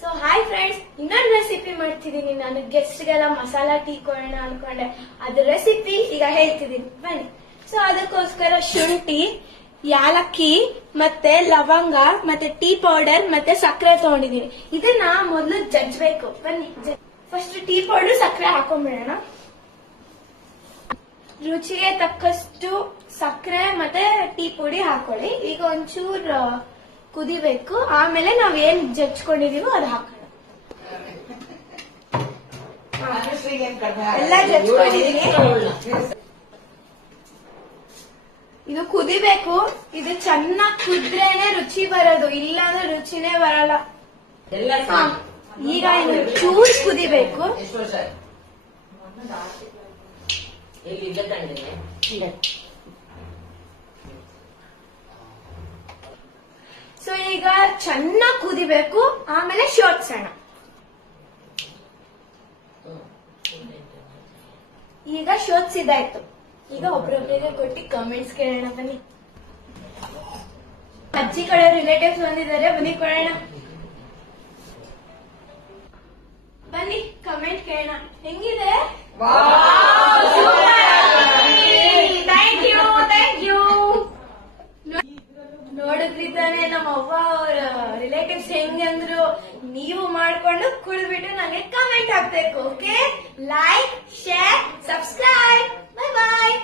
So hi friends, ಇನ್ನೊಂದು recipe ಮಾಡ್ತಿದ್ದೀನಿ. ನಾನು ಗೆಸ್ಟ್ಗೆಲ್ಲ ಮಸಾಲಾ ಟೀ ಕೊಡೋಣ ಅನ್ಕೊಂಡೆ. ಅದ್ರ ರೆಸಿಪಿ ಈಗ ಹೇಳ್ತಿದ್ದೀನಿ, ಬನ್ನಿ. ಸೊ ಅದಕ್ಕೋಸ್ಕರ ಶುಂಠಿ, ಯಾಲಕ್ಕಿ, ಮತ್ತೆ ಲವಂಗ, ಮತ್ತೆ ಟೀ ಪೌಡರ್, ಮತ್ತೆ ಸಕ್ಕರೆ ತಗೊಂಡಿದ್ದೀನಿ. ಇದನ್ನ ಮೊದಲು ಜಜ್ಬೇಕು. ಬನ್ನಿ, ಫಸ್ಟ್ ಟೀ ಪೌಡರ್, ಸಕ್ಕರೆ ಹಾಕೊಂಡ್ಬಿಡೋಣ. ರುಚಿಗೆ ತಕ್ಕಷ್ಟು ಸಕ್ಕರೆ ಮತ್ತೆ ಟೀ ಪುಡಿ ಹಾಕೊಳ್ಳಿ. ಈಗ ಒಂಚೂರು ಕುದಿಬೇಕು, ಆಮೇಲೆ ನಾವೇನ್ ಜಜ್ಕೊಂಡಿದೀವೋ ಅದು ಹಾಕೋಣ. ಎಲ್ಲ ಜಜ್ಕೊಂಡಿದೀನಿ. ಇದು ಕುದಿಬೇಕು. ಇದು ಚೆನ್ನಾಗಿ ಕುದ್ರೇನೆ ರುಚಿ ಬರೋದು, ಇಲ್ಲ ಅಂದ್ರೆ ರುಚಿನೇ ಬರಲ್ಲ. ಈಗ ಇನ್ನು ಚೂರ್ ಕುದಿಬೇಕು. ಸೊ ಈಗ ಚೆನ್ನಾಗಿ ಕುದಿಬೇಕು, ಆಮೇಲೆ ಶೋಧಿಸೋಣ. ಈಗ ಶೋಧಿಸಿದಾಯ್ತು. ಈಗ ಒಬ್ರೊಬ್ರಿಗೆ ಕೊಟ್ಟು ಕಮೆಂಟ್ಸ್ ಕೇಳೋಣ. ಬನ್ನಿ, ಅಜ್ಜಿ ಕಡೆ ರಿಲೇಟಿವ್ಸ್ ಬಂದಿದ್ದಾರೆ, ಬನ್ನಿ ಕೊಡೋಣ. ಬನ್ನಿ ಕಮೆಂಟ್ ಕೇಳೋಣ. ಹೆಂಗಿದೆ? ನೋಡಿದ್ರಿ ತಾನೆ ನಮ್ಮ ಅವ್ವ ಅವರ ರಿಲೇಟಿವ್ಸ್ ಹೆಂಗಂದ್ರು. ನೀವು ಮಾಡ್ಕೊಂಡು ಕುಡಿದ್ಬಿಟ್ಟು ನನಗೆ ಕಮೆಂಟ್ ಹಾಕ್ಬೇಕು. Okay, like, share, subscribe. Bye ಬಾಯ್.